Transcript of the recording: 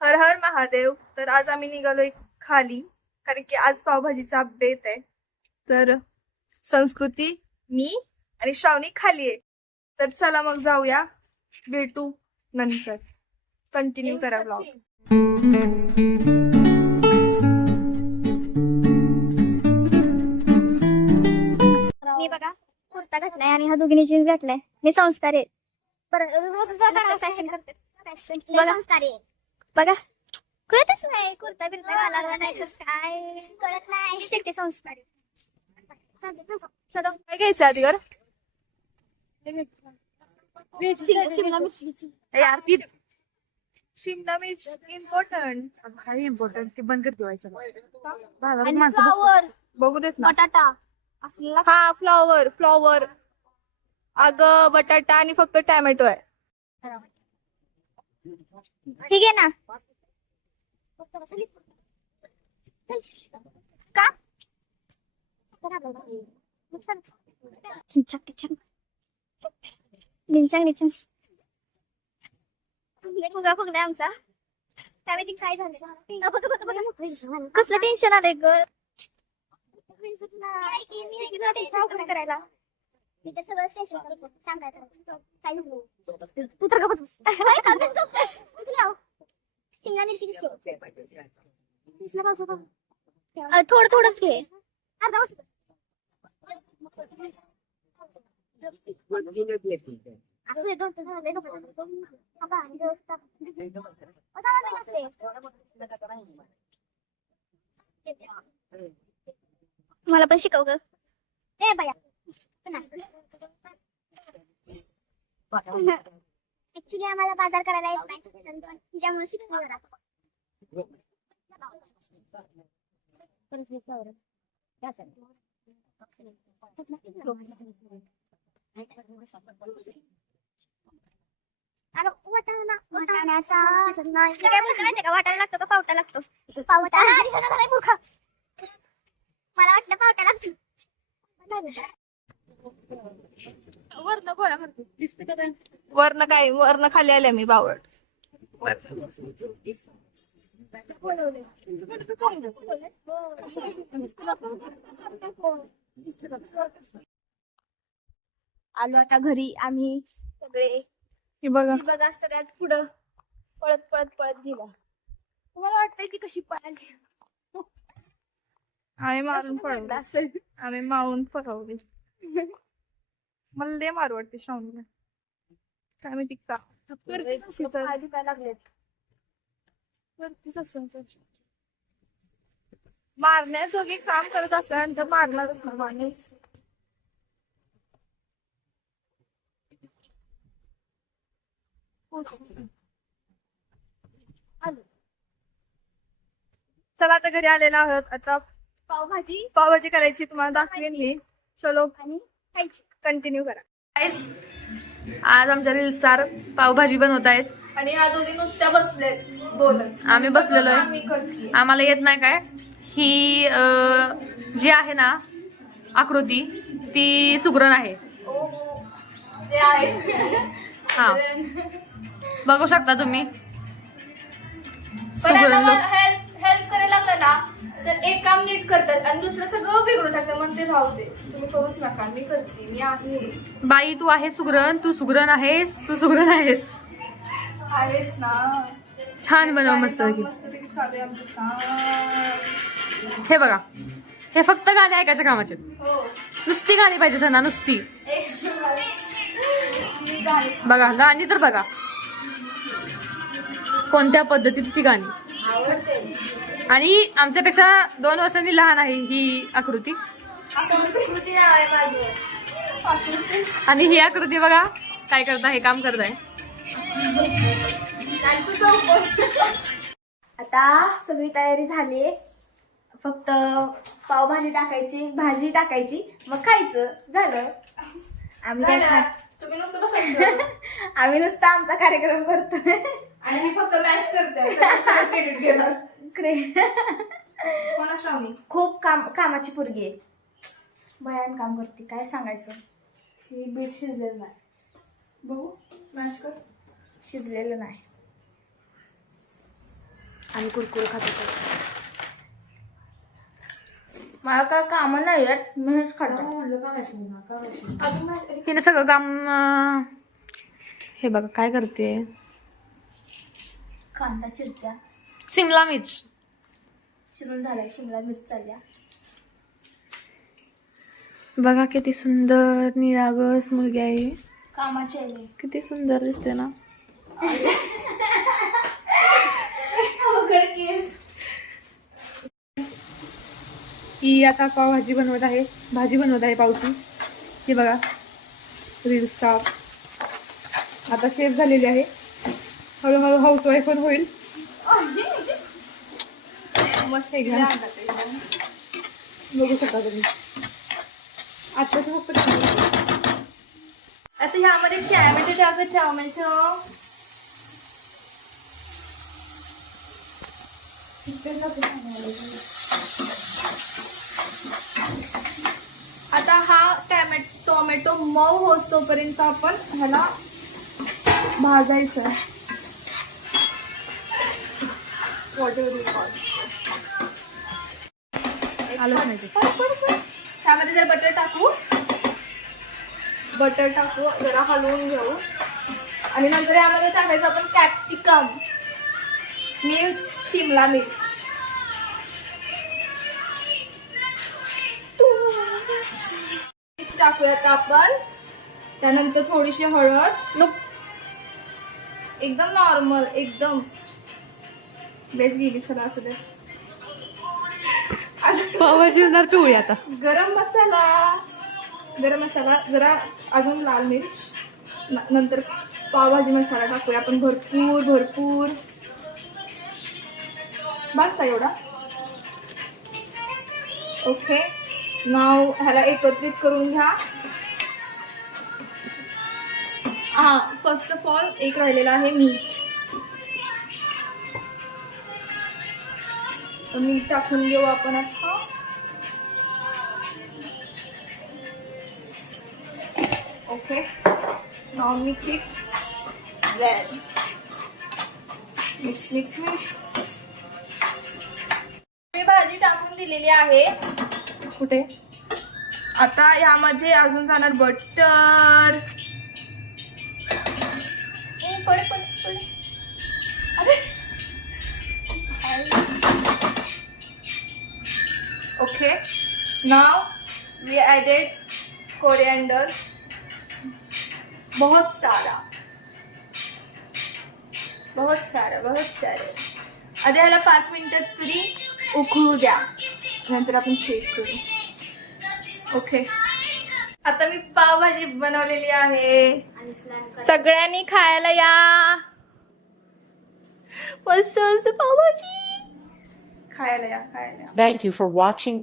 हर हर महादेव. तर आज आम्ही निघालोय खाली, कारण की आज पावभाजीचा बेत आहे. तर संस्कृती, मी आणि श्रावणी खाली आहे. तर चला मग जाऊया, भेटू नंतर. कंटिन्यू करा ब्लॉग. मी बघा कुर्ता घातलाय आणि हा दोघींनी जीन्स घातलाय. मी संस्कार आहे. फॅशन करते. फॅशन संस्कार आहे. बघा कळतच नाही कुर्ता बिर्ता घालायला नाही तर काय कळत नाही. ते संस्कार आहे. काय घ्यायचं आधी कर? शिमला मिर्च इम्पॉर्टंट. काय इम्पॉर्टंट ते बंद कर ठेवायचं. फ्लॉवर बघू देत ना. बटाटा असला हा फ्लॉवर. अगं बटाटा आणि फक्त टॅमॅटो आहे. ठीक आहे ना. का फुगा फुगलाय आमचा. काय माहिती काय झालं. कसलं टेन्शन आलंय ग. करायला मी तर सगळं स्टेशन सांगायचं काय नको. तू तर गप्प बस. शिमला मिरची थोडं थोडंच घे. अर्धा वर्ष मला पण शिकव ग. ए बाया ऍक्च्युली आम्हाला बाजार करायला येत नाही, त्याच्यामुळे शिकवलं जरा. वाटाण्याचा काय बोलतो माहितीये का? वाटाणा लागतो का पावटा लागतो? पावटा झालाय मूर्ख. मला वाटलं पावटा लागतो. वर्ण खाली आल्या मी बावळ. आलो आता घरी आम्ही सगळे. हे बघा, बघा सगळ्यात पुढं पळत पळत पळत गेला. तुम्हाला वाटतंय ती कशी पळाली? आम्ही मारून पळवली. असेल आम्ही मारून पळवली. मला लय मारू वाटते श्रावणीला. काय माहिती का मारण्याजोगे काम करत असल्यानंतर मारणारच ना माणूस. चला आता घरी आलेलो आहोत. आता पावभाजी करायची, तुम्हाला दाखवेन मी. चलो आणि खायची. कंटिन्यू करा. आज आमच्या रील स्टार पावभाजी बनवत आहेत. आणि ह्या दोघी नुसत्या बसलेत बोलत. आम्ही बसलेलो आहे. आम्ही करते. आम्हाला येत नाही काय. ही जी आहे ना आकृती ती सुगरण आहे. ते आहेच. हा बघू शकता तुम्ही. पण सुगरण लोक हेल्प करायला लागलं ना तर एक काम नीट करतात आणि दुसरं सगळं बिघडून टाकतात. मग ते राहू दे, तुम्ही करूच नका. मी करते, मी आहे. बाई तू आहे सुगरण, तू सुगरण आहेस, तू सुगरण आहेस. आहेच ना. छान बनव मस्त. मस्तपैकी चालू आहे आमचं काम. हे बघा, हे फक्त गाणे ऐकायच्या कामाचे. हो. नुसती गाणी पाहिजे त्यांना, नुसती. गाणी बघा गाणी तर बघा कोणत्या पद्धतीची गाणी. आवडते. आणि आमच्यापेक्षा 2 वर्षांनी लहान आहे ही आकृती. संस्कृती नाव आहे माझं. आणि ही आकृती बघा काय करत आहे, काम करत आहे. आता सगळी तयारी झाली. फक्त पावभाजी टाकायची, भाजी टाकायची, मग खायचं. झालं. आम्ही काय तुम्ही नुसतं बसायचं. आम्ही नुसता आमचा कार्यक्रम करतोय आणि मी फक्त मॅच करते. क्रेडिट घेणार. मला श्रावणी खूप कामाची पोरगी आहे. भयान काम करते. काय सांगायचं. ही बीट शिजलेलं नाही. बघू मॅच कर. शिजलेलं नाही. आणि कुरकुरे खात होतो. मला काय काम नाही आहेत मी हेच खातो. हिने सगळं काम हे बघा काय करते. कांदा चिरत्या शिमला मिर्च. चिरून झालाय. शिमला मिरच चालल्या. बघा किती सुंदर निरागस मुलगी आहे. कामाची आहे. किती सुंदर दिसते ना. अवघड केस. ही आता पावभाजी बनवत आहे. भाजी बनवत आहे पावची. ही बघा रील स्टार. आता शेफ झालेली आहे. हळूहळू हाऊसवाईफ पण होईल. मस्त आहे घ्या. बघू शकता तुम्ही. आत्ताच फक्त आता ह्यामध्ये टॅमॅटो टाकत टॅमॅटो. आता हा टोमॅटो मऊ होतोपर्यंत आपण ह्याला भाजायचं. आलंच नाही ते. त्यामध्ये जर बटर टाकू जरा हलवून घेऊ आणि नंतर यामध्ये टाकायचं आपण कॅप्सिकम मीन्स शिमला मिर्च. मिर्च टाकूयात आपण. त्यानंतर थोडीशी हळद. एकदम नॉर्मल एकदम बेस गेली. चला असू दे. पावभाजी होणार पिवळी आता. गरम मसाला जरा अजून लाल मिर्च. नंतर पावभाजी मसाला टाकूया आपण भरपूर. बस एवढा. ओके. नाव ह्याला एकत्रित करून घ्या. हा फर्स्ट ऑफ ऑल एक राहिलेला आहे मीठ. मीठ टाकून घेऊ आपण आता. Okay. Now mix it well. Mix. मी भाजी टाकून दिलेली आहे. कुठे आता यामध्ये अजून जाणार बटर. पड. अरे okay. Now we added coriander. बहुत सारा. आता ह्याला 5 मिनिटात तरी उकळू द्या. नंतर आपण चेक करू. ओके. आता मी पावभाजी बनवलेली आहे. सगळ्यांनी खायला या. मस्त पावभाजी खायला या. Thank you for watching.